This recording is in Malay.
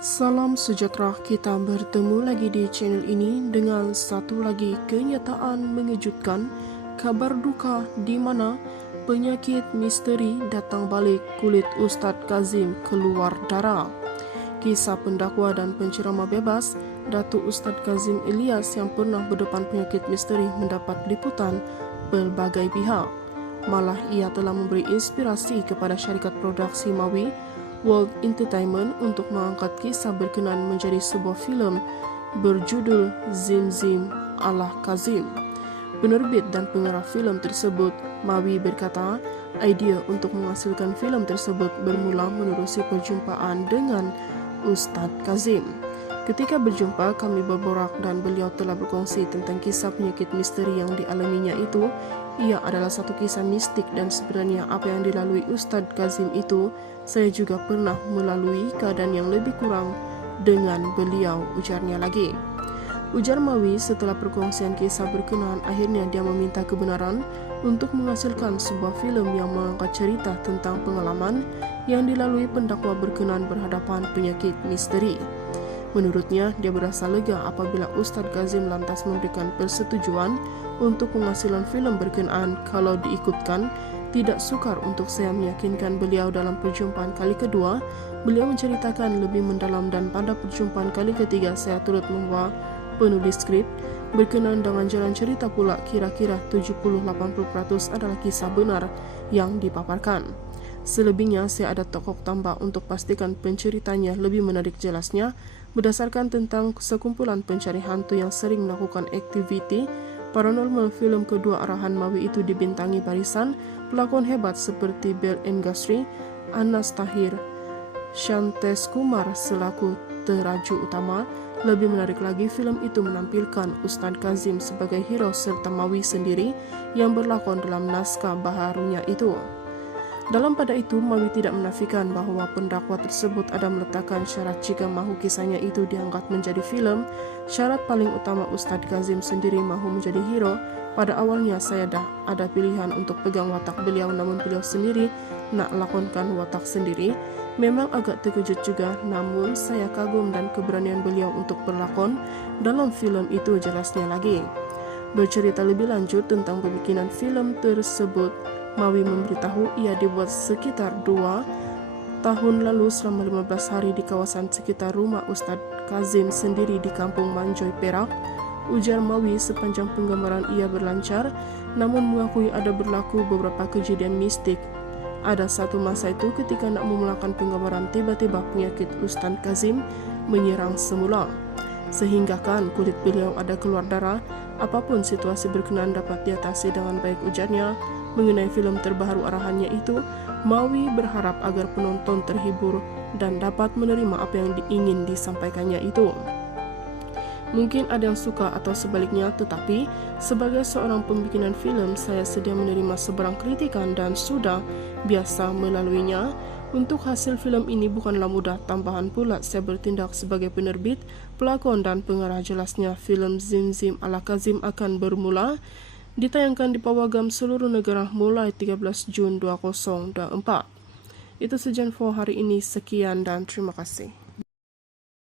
Salam sejahtera, kita bertemu lagi di channel ini dengan satu lagi kenyataan mengejutkan, kabar duka di mana penyakit misteri datang balik, kulit Ustadz Kazim keluar darah. Kisah pendakwa dan penceramah bebas Datuk Ustadz Kazim Ilyas yang pernah berdepan penyakit misteri mendapat liputan berbagai pihak. Malah ia telah memberi inspirasi kepada syarikat produksi Mawi World Entertainment untuk mengangkat kisah berkenan menjadi sebuah filem berjudul Zim Zim ala Kazim. Penerbit dan pengarah filem tersebut, Mawi, berkata, idea untuk menghasilkan filem tersebut bermula menerusi perjumpaan dengan Ustadz Kazim. Ketika berjumpa, kami berborak dan beliau telah berkongsi tentang kisah penyakit misteri yang dialaminya itu. Ia adalah satu kisah mistik dan sebenarnya apa yang dilalui Ustadz Kazim itu, saya juga pernah melalui keadaan yang lebih kurang dengan beliau, ujarnya lagi. Ujar Mawi, setelah perkongsian kisah berkenaan, akhirnya dia meminta kebenaran untuk menghasilkan sebuah filem yang mengangkat cerita tentang pengalaman yang dilalui pendakwa berkenaan berhadapan penyakit misteri. Menurutnya, dia berasa lega apabila Ustadz Kazim lantas memberikan persetujuan untuk penghasilan filem berkenaan. Kalau diikutkan, tidak sukar untuk saya meyakinkan beliau. Dalam perjumpaan kali kedua, beliau menceritakan lebih mendalam, dan pada perjumpaan kali ketiga saya turut membawa penulis skrip berkenaan dengan jalan cerita pula. Kira-kira 70-80% adalah kisah benar yang dipaparkan. Selebihnya saya ada tokoh tambah untuk pastikan penceritanya lebih menarik. Jelasnya, berdasarkan tentang sekumpulan pencari hantu yang sering melakukan aktiviti paranormal. Film kedua arahan Mawi itu dibintangi barisan pelakon hebat seperti Bel Engastri, Anas Tahir, Shantes Kumar selaku teraju utama. Lebih menarik lagi, film itu menampilkan Ustadz Kazim sebagai hero serta Mawi sendiri yang berlakon dalam naskah baharunya itu. Dalam pada itu, Mawi tidak menafikan bahwa pendakwa tersebut ada meletakkan syarat jika mahu kisahnya itu diangkat menjadi film. Syarat paling utama Ustadz Kazim sendiri mahu menjadi hero. Pada awalnya saya dah ada pilihan untuk pegang watak beliau, namun beliau sendiri nak lakonkan watak sendiri. Memang agak terkejut juga, namun saya kagum dan keberanian beliau untuk berlakon dalam film itu, jelasnya lagi. Bercerita lebih lanjut tentang pembikinan film tersebut, Mawi memberitahu ia dibuat sekitar 2 tahun lalu selama 15 hari di kawasan sekitar rumah Ustadz Kazim sendiri di Kampung Manjoy, Perak. Ujar Mawi, sepanjang penggambaran ia berlancar, namun mengakui ada berlaku beberapa kejadian mistik. Ada satu masa itu ketika nak memulakan penggambaran, tiba-tiba penyakit Ustadz Kazim menyerang semula, sehingga kan kulit beliau ada keluar darah. Apapun situasi berkenaan dapat diatasi dengan baik, ujarnya. Mengenai film terbaru arahannya itu, Mawi berharap agar penonton terhibur dan dapat menerima apa yang ingin disampaikannya itu. Mungkin ada yang suka atau sebaliknya, tetapi sebagai seorang pembikinan film, saya sedia menerima sebarang kritikan dan sudah biasa melaluinya. Untuk hasil film ini bukanlah mudah, tambahan pula saya bertindak sebagai penerbit, pelakon dan pengarah. Jelasnya, film Zim Zim ala Kazim akan bermula ditayangkan di pawagam seluruh negara mulai 13 Jun 2024. Itu saja info hari ini, sekian dan terima kasih.